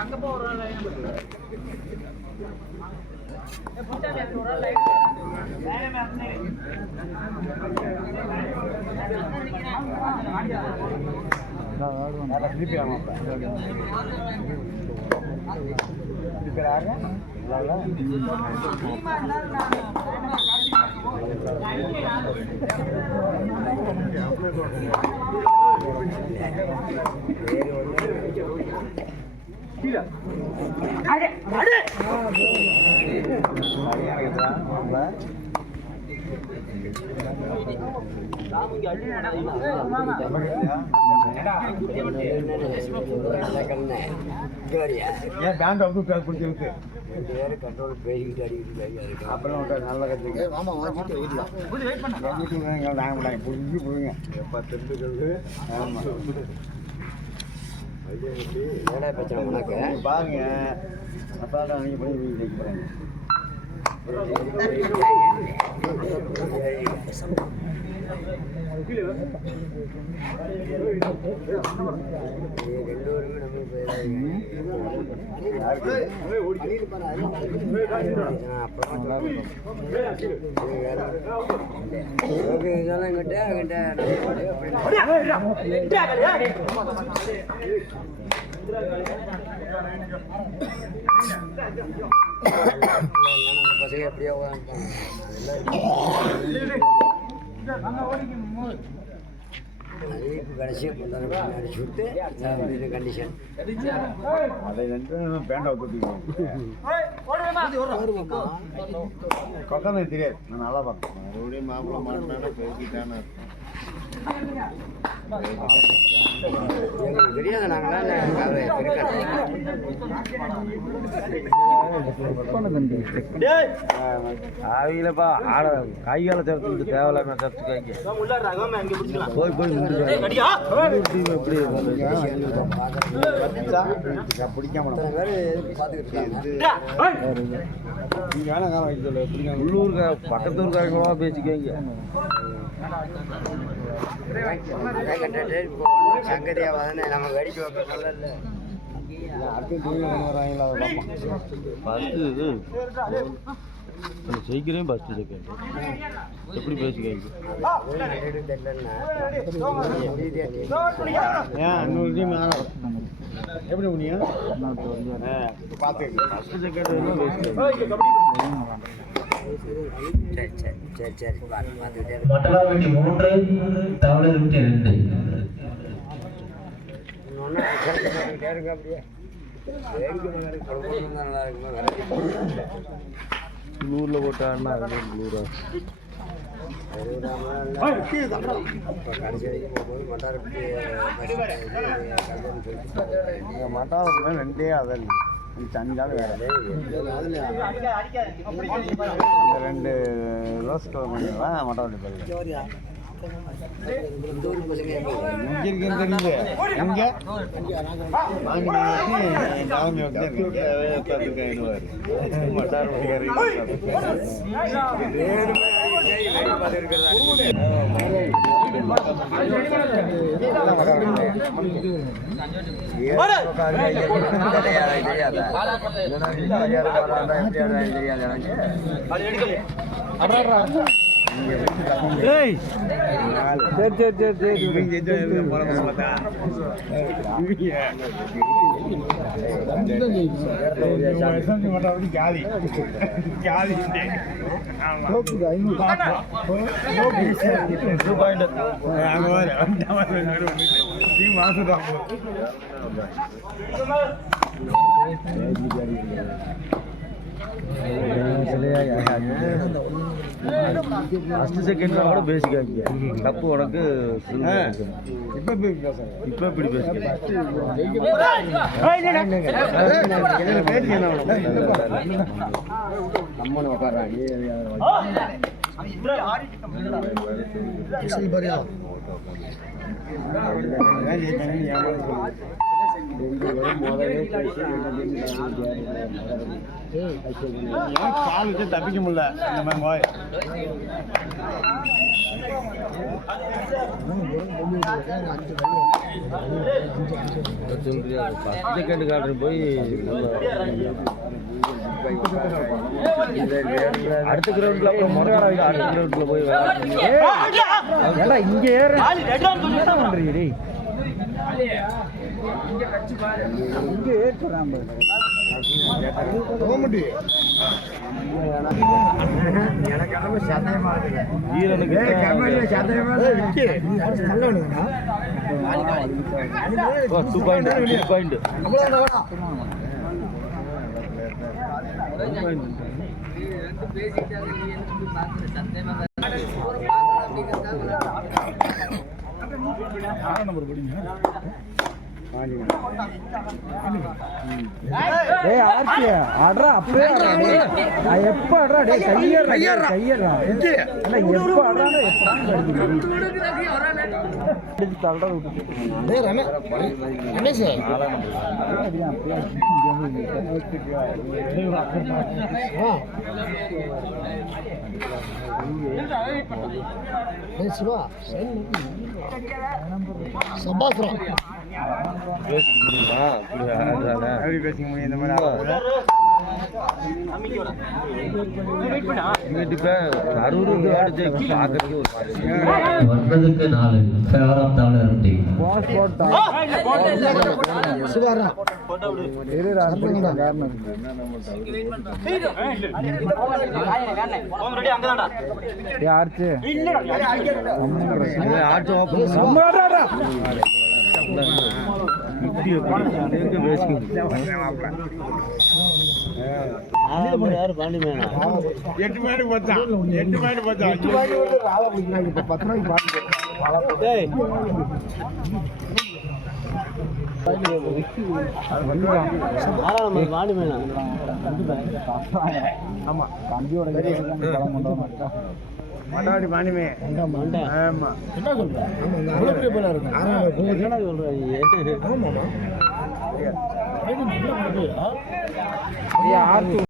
அங்க போறோம் கண்ட்ரோல் பேசிக்கிட்டு அடிக்கிட்டு அப்புறம் நல்ல கற்றுங்க புரியுங்க எப்போ தெரிஞ்சுக்கிறது. ஆமாம் என்ன பிரச்சனை உனக்கு பாருங்க அப்பா தான் நீங்கள் போய் வீட்டுக்கு போகிறேங்க. பசங்க எப்படியோ கடைசி அடிச்சுட்டு கண்டிஷன் அதை பேண்டா கொக்கமே தெரியாது. நான் நல்லா பார்க்கேன் மறுபடியும் மாப்பிள்ள மாட்டினா பேசிட்டானே தெரியாது. நாங்களப்பா ஆட கைகால சேர்த்து தேவையில்லாம சேர்த்துக்காங்க போய் போய் பிடிக்காம உள்ளூர்கார பக்கத்தூர்காரங்களா பேசிக்காங்க. சங்கதியாவாதானே நம்ம வெடிக்க வைக்க சொல்லல. ஜெயிக்கிறேன் ஃபஸ்ட்டு செகண்ட் எப்படி பேசிக்காங்க. எப்படி முடியும் பார்த்து ஃபஸ்ட்டு செகண்ட் மட்டலாவட்டி 3 தவளர் விட்டு 2 ப்ளூர்ல போட்டான்னா ப்ளூரா மட்டாளத்துல 2 அதல் சஞ்சாலும் வேற 2 ரோஸ் கலர் பண்ணிடலாம். மட்டாளி தெரியுது எங்க ஃபஸ்ட்டு செகண்ட்லாம் கூட பேசிக்காங்க. கப்பு உனக்கு இப்போ இப்படி பேசிக்க கால் வச்சு தப்பிக்க முடியல இந்த மாதிரி போய் செகண்ட் கார்டு போய் அடுத்த கிரவுண்ட்ல அப்புறம் அடுத்த கிரவுண்ட்ல போய் இங்க ஏற பண்றீங்க இங்க ஏற்றுறாங்க எனக்கு எல்லாமே சந்தேகமா இருக்கு வீரனுக்கு சந்தேகமா பாயிண்ட் நம்பர் படிங்க ஆடுறா அப்படியே எப்ப ஆடுறா டே கையறா எப்ப ஆடுறா சிவா சபாஸ்ரம் பேசிக்க முடியுமா எப்படி பேசிக்க முடியும் இந்த மாதிரி அறுபது அடிச்சு பார்க்கறதுக்கு ஒரு 9க்கு 4 ஃபேவரம் தமிழர் டீம் சிவாரா யாரு பாண்டி மேனா 8 மேடு போச்சா 8 மேடு போச்சா 8 மேடு வந்து ராவா குடிக்கிறாங்க இப்ப 10 ரூபாய்க்கு பாட்டு டேய் பாண்டி மேனா ஆமா தம்பியோட மண்டாடி பாண்டிமே ஆமா என்ன சொல்ற அவ்வளவு பெரிய பேரா இருக்கு என்ன சொல்ற ஆமா